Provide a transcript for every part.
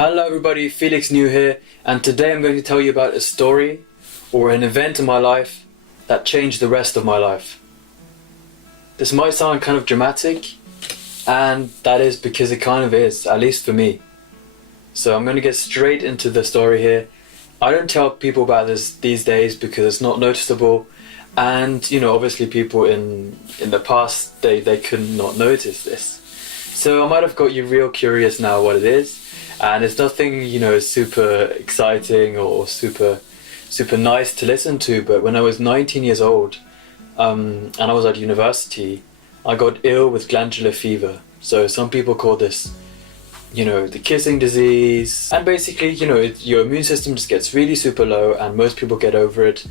Hello everybody, Felix New here, and today I'm going to tell you about a story or an event in my life that changed the rest of my life. This might sound kind of dramatic, and that is because it kind of is, at least for me. So I'm going to get straight into the story here. I don't tell people about this these days because it's not noticeable, and obviously people in the past they could not notice this. So I might have got you real curious now what it is. And it's nothing, super exciting or super nice to listen to. But when I was 19 years old, and I was at university, I got ill with glandular fever. So some people call this, the kissing disease. And basically, your immune system just gets really super low, and most people get over it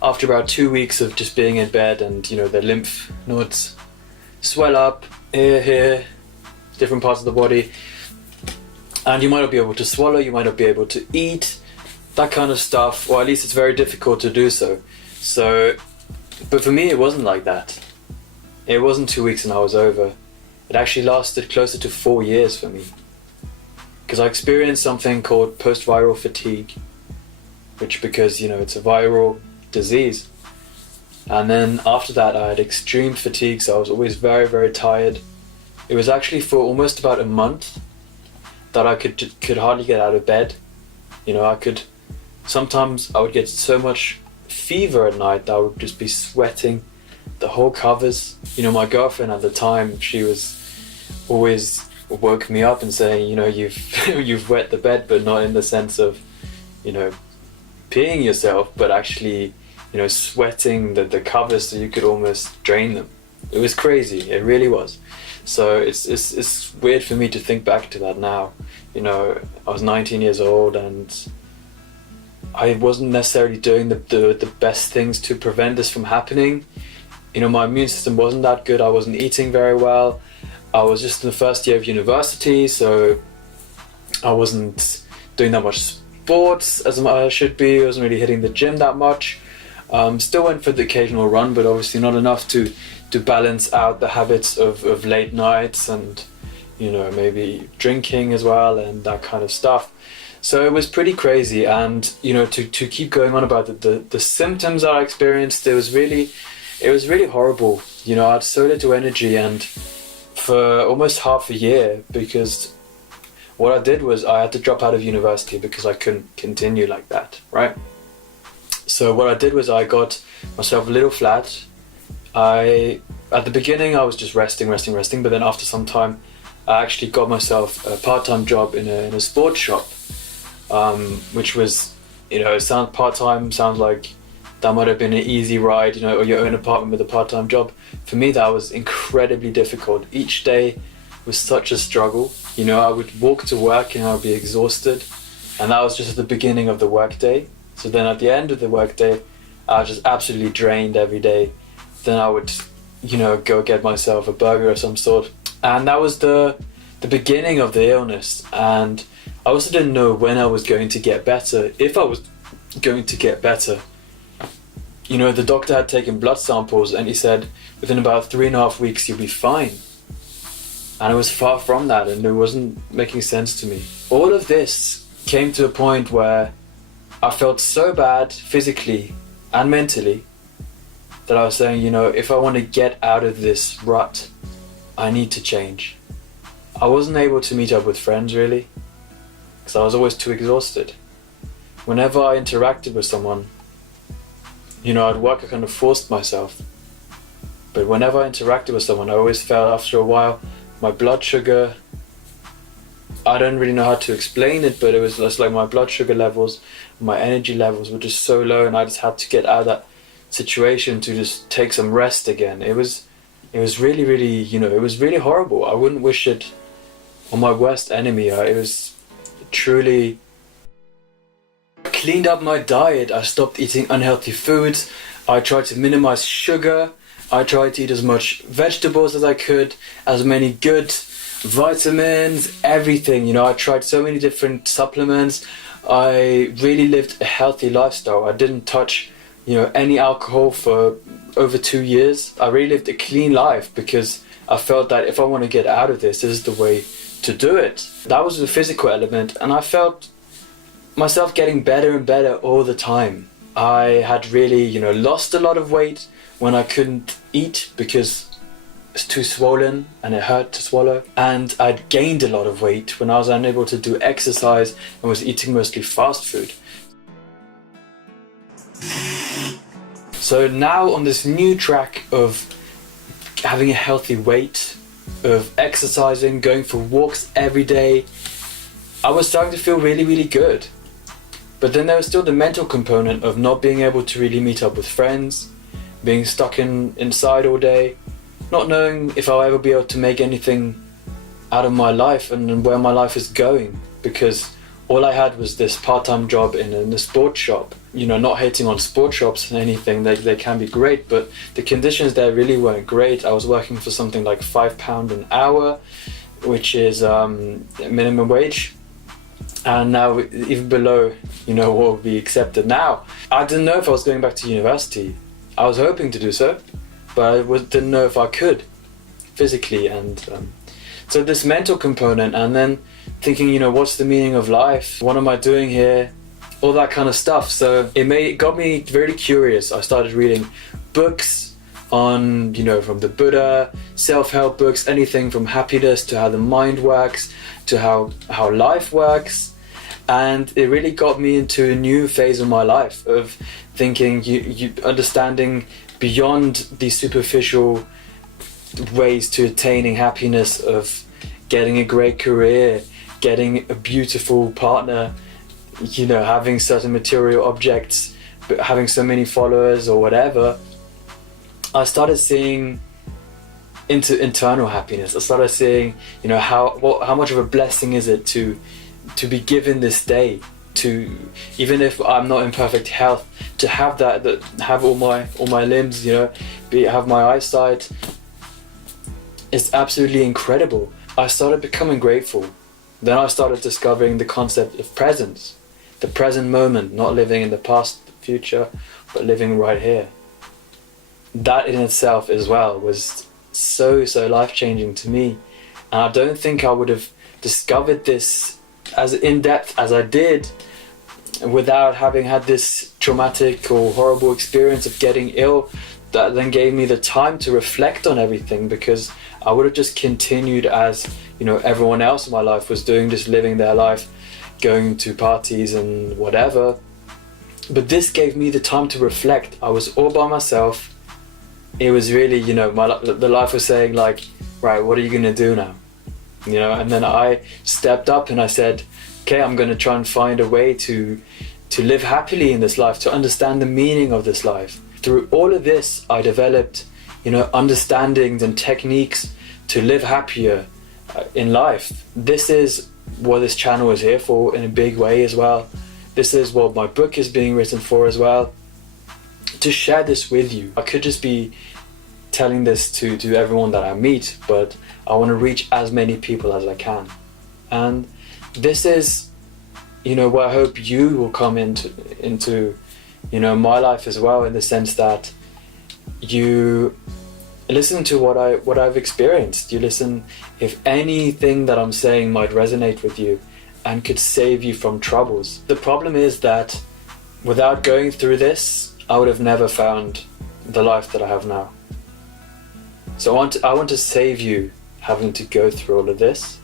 after about 2 weeks of just being in bed, and their lymph nodes swell up here, different parts of the body. And you might not be able to swallow, you might not be able to eat, that kind of stuff, or at least it's very difficult to do so. But for me it wasn't like that. It wasn't 2 weeks and I was over. It actually lasted closer to 4 years for me. Because I experienced something called post-viral fatigue, which because, it's a viral disease. And then after that I had extreme fatigue, so I was always very, very tired. It was actually for almost about a month that I could hardly get out of bed. Sometimes I would get so much fever at night that I would just be sweating the whole covers. My girlfriend at the time, she was always woke me up and saying, you've wet the bed, but not in the sense of, peeing yourself, but actually, sweating the covers so you could almost drain them. It was crazy, it really was. So it's weird for me to think back to that now. I was 19 years old and I wasn't necessarily doing the best things to prevent this from happening. My immune system wasn't that good, I wasn't eating very well. I was just in the first year of university, so I wasn't doing that much sports as I should be. I wasn't really hitting the gym that much. Still went for the occasional run, but obviously not enough to balance out the habits of late nights and maybe drinking as well and that kind of stuff. So it was pretty crazy, and to keep going on about the symptoms that I experienced, it was really horrible. I had so little energy, and for almost half a year, because what I did was I had to drop out of university because I couldn't continue like that, right? So what I did was I got myself a little flat. At the beginning I was just resting, but then after some time I actually got myself a part-time job in a sports shop, which was, part-time sounds like that might have been an easy ride, or your own apartment with a part-time job. For me that was incredibly difficult. Each day was such a struggle. I would walk to work and I would be exhausted, and that was just at the beginning of the workday. So then at the end of the workday I was just absolutely drained every day. Then I would, go get myself a burger of some sort. And that was the beginning of the illness. And I also didn't know when I was going to get better, if I was going to get better. The doctor had taken blood samples and he said, within about 3.5 weeks you'll be fine. And it was far from that, and it wasn't making sense to me. All of this came to a point where I felt so bad physically and mentally that I was saying, if I want to get out of this rut, I need to change. I wasn't able to meet up with friends really, because I was always too exhausted. Whenever I interacted with someone, at work I kind of forced myself. But whenever I interacted with someone, I always felt after a while, my blood sugar, I don't really know how to explain it, but it was just like my blood sugar levels, my energy levels were just so low, and I just had to get out of that situation to just take some rest again. It was really, really, it was really horrible. I wouldn't wish it on my worst enemy. It was truly... I cleaned up my diet. I stopped eating unhealthy foods. I tried to minimize sugar. I tried to eat as much vegetables as I could, as many good vitamins, everything. I tried so many different supplements. I really lived a healthy lifestyle. I didn't touch any alcohol for over 2 years. I really lived a clean life because I felt that if I want to get out of this, this is the way to do it. That was the physical element, and I felt myself getting better and better all the time. I had really, lost a lot of weight when I couldn't eat because it's too swollen and it hurt to swallow. And I'd gained a lot of weight when I was unable to do exercise and was eating mostly fast food. So now on this new track of having a healthy weight, of exercising, going for walks every day, I was starting to feel really, really good. But then there was still the mental component of not being able to really meet up with friends, being stuck inside all day, not knowing if I'll ever be able to make anything out of my life and where my life is going, because all I had was this part-time job in a sports shop. Not hating on sports shops and anything, they can be great, but the conditions there really weren't great. I was working for something like £5 an hour, which is minimum wage, and now even below, what would be accepted now. I didn't know if I was going back to university. I was hoping to do so, but I didn't know if I could physically, and so this mental component, and then thinking, what's the meaning of life? What am I doing here? All that kind of stuff. So it got me very curious. I started reading books on, from the Buddha, self-help books, anything from happiness to how the mind works, to how life works. And it really got me into a new phase of my life of thinking, you understanding beyond the superficial ways to attaining happiness, of getting a great career, getting a beautiful partner, having certain material objects, but having so many followers or whatever. I started seeing into internal happiness. I started seeing, how much of a blessing is it to be given this day, to, even if I'm not in perfect health, to have that have all my limbs, have my eyesight. It's absolutely incredible. I started becoming grateful. Then I started discovering the concept of presence, the present moment, not living in the past, the future, but living right here. That in itself as well was so life-changing to me. And I don't think I would have discovered this as in-depth as I did without having had this traumatic or horrible experience of getting ill, that then gave me the time to reflect on everything, because I would have just continued as everyone else in my life was doing, just living their life, going to parties and whatever. But this gave me the time to reflect. I was all by myself. It was really, the life was saying like, right, what are you gonna do now? And then I stepped up and I said, okay, I'm gonna try and find a way to live happily in this life, to understand the meaning of this life. Through all of this, I developed, understandings and techniques to live happier in life. This is what this channel is here for in a big way as well. This is what my book is being written for as well, to share this with you. I could just be telling this to everyone that I meet, but I want to reach as many people as I can. And this is, where I hope you will come into my life as well, in the sense that you listen to what I've experienced. You listen if anything that I'm saying might resonate with you and could save you from troubles. The problem is that without going through this, I would have never found the life that I have now. So I want to save you having to go through all of this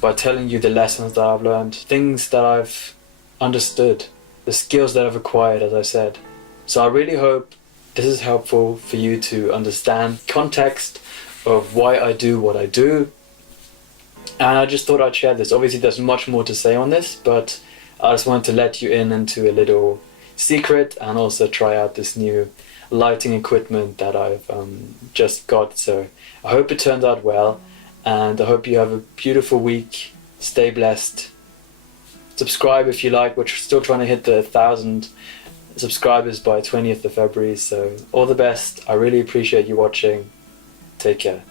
by telling you the lessons that I've learned, things that I've understood, the skills that I've acquired, as I said. So I really hope this is helpful for you to understand context of why I do what I do. And I just thought I'd share this. Obviously there's much more to say on this, but I just wanted to let you in into a little secret, and also try out this new lighting equipment that I've just got. So I hope it turns out well, and I hope you have a beautiful week. Stay blessed. Subscribe if you like. We're still trying to hit the 1,000 subscribers by 20th of February. So all the best. I really appreciate you watching. Take care.